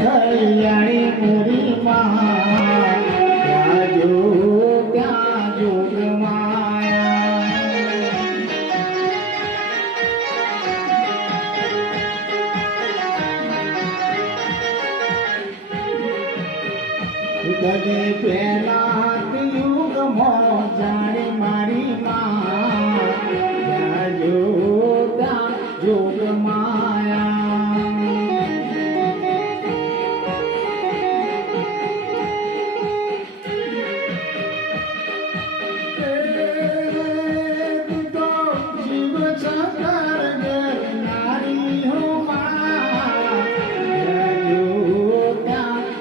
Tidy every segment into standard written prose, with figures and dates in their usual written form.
કલ્યાણી મોરી માં ત્યાં જોગ માયા ગજે પેલા યુગ મો જાણી મારી માં ત્યાં જોગ માયા શિવ શંકર નારી હો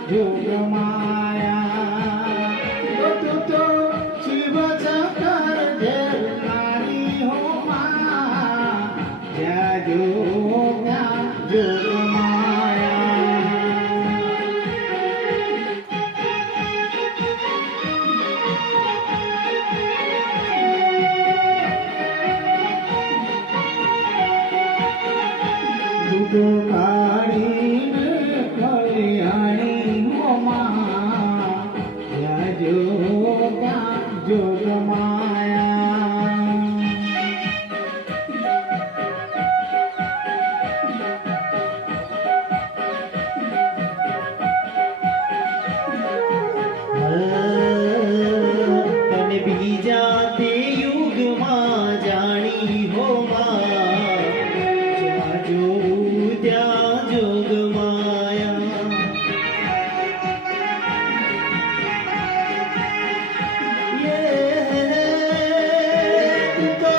જોગ માયા શિવ શંકર નારી હો જોગ દૂધ કાઢીને કલ્યાણી હો માં જોગ માયા તને બીજા તે યુગમાં જાણી હો માં ત્યાં જોગ માયા તું તો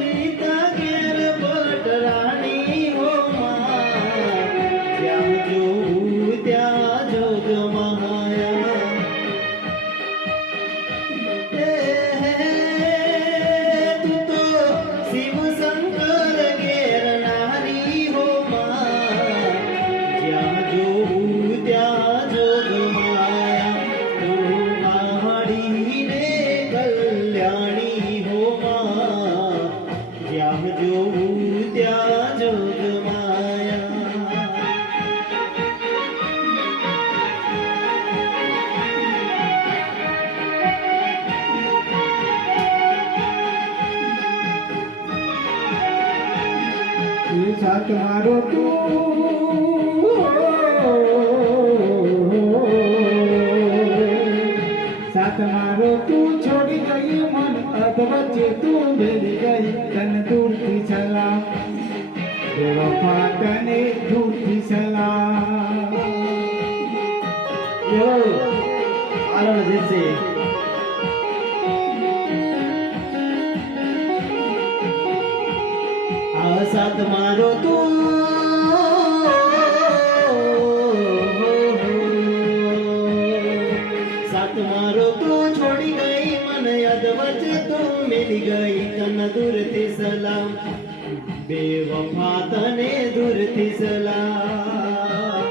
લીતા ઘેર બટરાણી હો માં ત્યાં જોગ માયા તું તો શિવ શંકર ઘેર નારી હો ત્યાં જોગ માયા તું માડીને કલ્યાણી હો જ્યાં ત્યાં જોગ માયા સાથ મારો સાથ મારો તું છોડી ગઈ મન અધ વચ્ચે તું ભેરી ગઈ તને દૂરથી સલામ બેવફા તને દૂરથી સલામ આલો જશે સાથ મારો તું સાથ મારો તું છોડી ગઈ મને યાદ વચ્ચે તું મિલી ગઈ તને દૂરથી સલામ બેવફા તને દૂરથી સલામ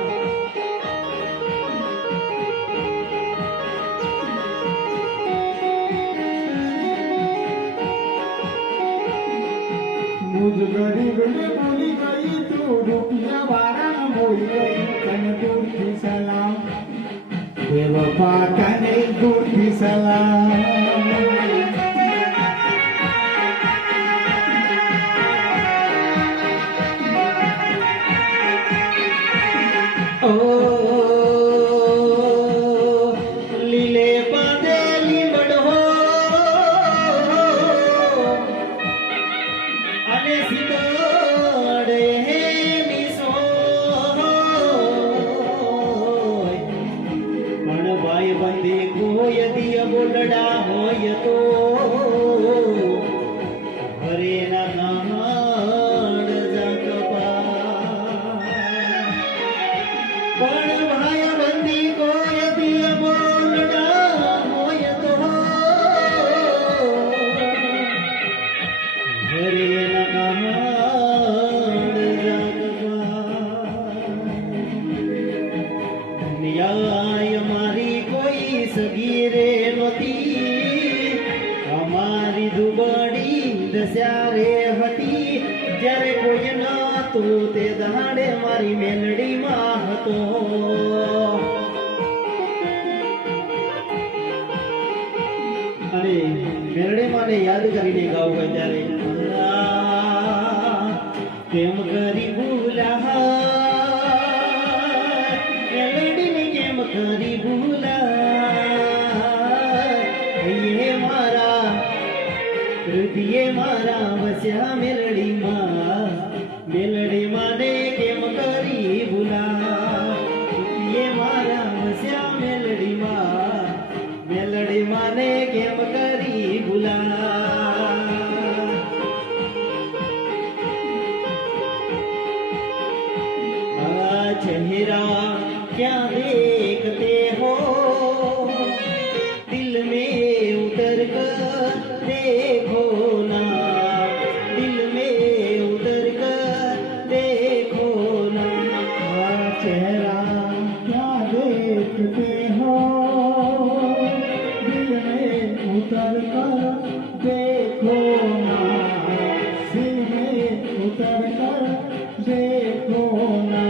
मुझ गरीब ने भूली गई तू रुपया वारा भूल गई तने दूर की सलाम बेवफा तने दूर की सलाम ओ लीले पादे लीमड़ हो अने सिताड़े मिसो पण भाई बंदी को यदि बोलड़ा होय तो हरे ना नाड़ जाकपा पण भाई बंदी को यदि बोलड़ा होय तो हरे ना न्याय मारी कोई सगीरे नती हमारी दुबड़ी दस्यारे हती जरे कोई ना तो ते दहाड़े मारी मेलड़ी में हतो। બાપાને યાદ કરીને ગાવું હોય ત્યારે કેમ કરી ભૂલા મેલડીને કેમ કરી ભૂલા હૈયે મારા હૃદયે મારા વસ્યા મેલડીમાં મેલડીમાંને કેમ કરી ભૂલા હૈયે મારા વસ્યા મેલડીમાં મેલડીમાંને કેમ કરી ભૂલા चेहरा क्या देखते हो दिल में उतर कर देखो ना दिल में उतर कर देखो ना चेहरा क्या देखते हो दिल में उतर कर देखो ना दिल में उतर कर देखो ना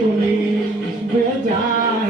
तुम्हें बेजान